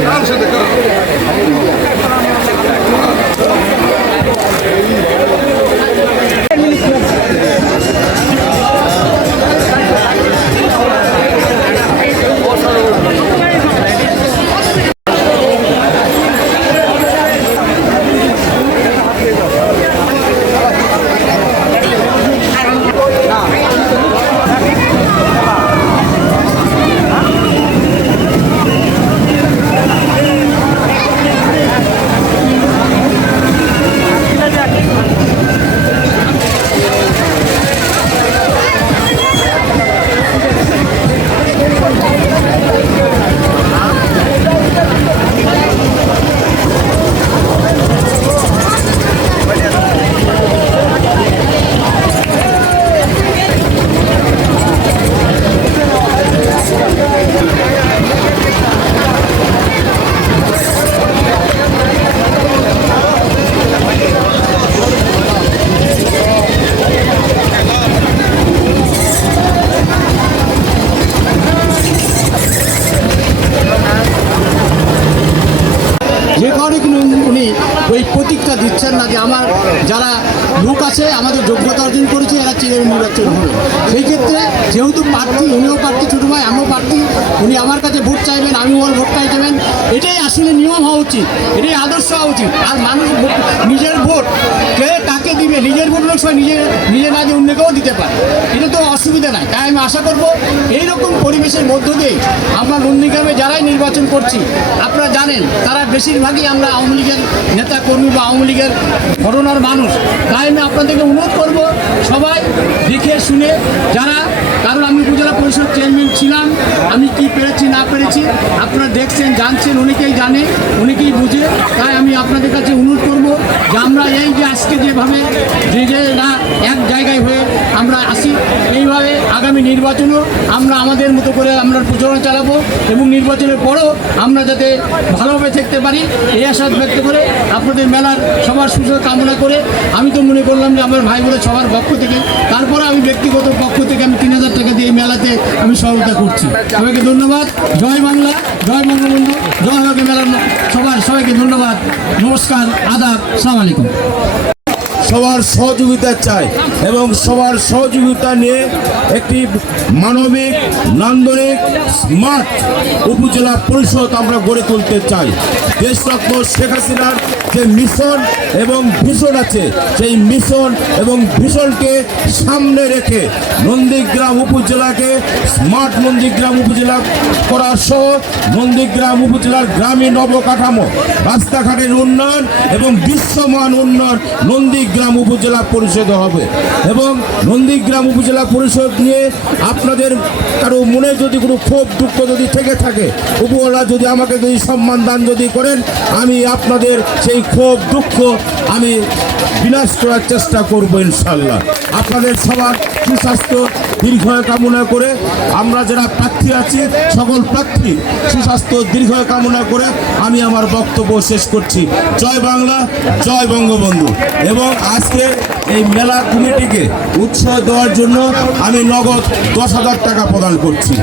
যে দিচ্ছেন না যে আমার যারা লোক আছে, আমাদের যোগ্যতা অর্জন করেছে, এরা চেয়ে নির্বাচন হবে। সেই ক্ষেত্রে যেহেতু প্রার্থী, উনিও প্রার্থী, ছোটো ভাই, আমিও প্রার্থী, উনি আমার কাছে ভোট চাইবেন আমি ওর ভোট চাইবেন, এটাই আসলে নিয়ম হওয়া উচিত, এটাই আদর্শ হওয়া উচিত। আর মানুষ নিজের ভোট নিজের অনেক সময় নিজে নিজে না যে অন্যকেও দিতে পারে। এটা তো অসুবিধা নাই। তাই আমি আশা করব এইরকম পরিবেশের মধ্য দিয়ে আমরা নন্দীগ্রামে যারাই নির্বাচন করছি, আপনারা জানেন, তারা বেশিরভাগই আমরা আওয়ামী লীগের নেতা কর্মী বা আওয়ামী লীগের ঘটনার মানুষ। তাই আমি আপনাদেরকে অনুরোধ করব সবাই দেখে শুনে যারা, কারণ আমি উপজেলা পরিষদ চেয়ারম্যান ছিলাম, আমি কি পেরেছি, না পেরেছি, আপনারা দেখছেন, জানছেন, অনেকেই জানে, অনেকেই বুঝে। তাই আমি আপনাদের কাছে অনুরোধ করব যে আমরা এই যে আজকে যেভাবে যে না এক জায়গায় হয়ে আমরা আসি, এইভাবে আগামী নির্বাচনও আমরা আমাদের মতো করে আমরা প্রচারণা চালাবো এবং নির্বাচনের পরও আমরা যাতে ভালোভাবে থাকতে পারি, এই আশা ব্যক্ত করে আপনাদের মেলার সবার সুস্থ কামনা করে আমি তো মনে করলাম যে আমার ভাই বোনের সবার পক্ষ থেকে, তারপরে আমি ব্যক্তিগত পক্ষ থেকে আমি তিন হাজার টাকা দিয়ে মেলাতে আমি সহায়তা করছি। সবাইকে ধন্যবাদ, জয় বাংলা, জয় বঙ্গবন্ধু, জয় হোক মেলার সবার সবাইকে ধন্যবাদ, নমস্কার, আদাব, সালাম আলাইকুম। সবার সহযোগিতা চাই এবং সবার সহযোগিতা নিয়ে একটি মানবিক, নান্দনিক, স্মার্ট উপজেলা পরিষদ আমরা গড়ে তুলতে চাই। দেশরত্ন শেখ হাসিনার যে মিশন এবং ভিশন আছে, সেই মিশন এবং ভিশনকে সামনে রেখে নন্দীগ্রাম উপজেলাকে স্মার্ট নন্দীগ্রাম উপজেলা করা সহ নন্দীগ্রাম উপজেলার গ্রামীণ অবকাঠামো, রাস্তাঘাটের উন্নয়ন এবং বিশ্বমান উন্নয়ন নন্দীগ্রাম উপজেলা পরিষদ হবে। এবং নন্দীগ্রাম উপজেলা পরিষদ নিয়ে আপনাদের কারও মনে যদি কোনো ক্ষোভ, দুঃখ যদি থেকে থাকে, উপরওয়ালা যদি আমাকে যদি সম্মান দান যদি করেন, আমি আপনাদের সেই ক্ষোভ, দুঃখ আমি বিনাশ করার চেষ্টা করব ইনশাল্লাহ। আপনাদের সবার সুস্বাস্থ্য দীর্ঘায়ু কামনা করে আমরা যারা প্রার্থী আছি, সকল প্রার্থী সুস্বাস্থ্য দীর্ঘায়ু কামনা করে আমি আমার বক্তব্য শেষ করছি। জয় বাংলা, জয় বঙ্গবন্ধু। এবং আজকে এই মেলা কমিটিকে উৎসাহ দেওয়ার জন্য আমি নগদ দশ হাজার টাকা প্রদান করছি।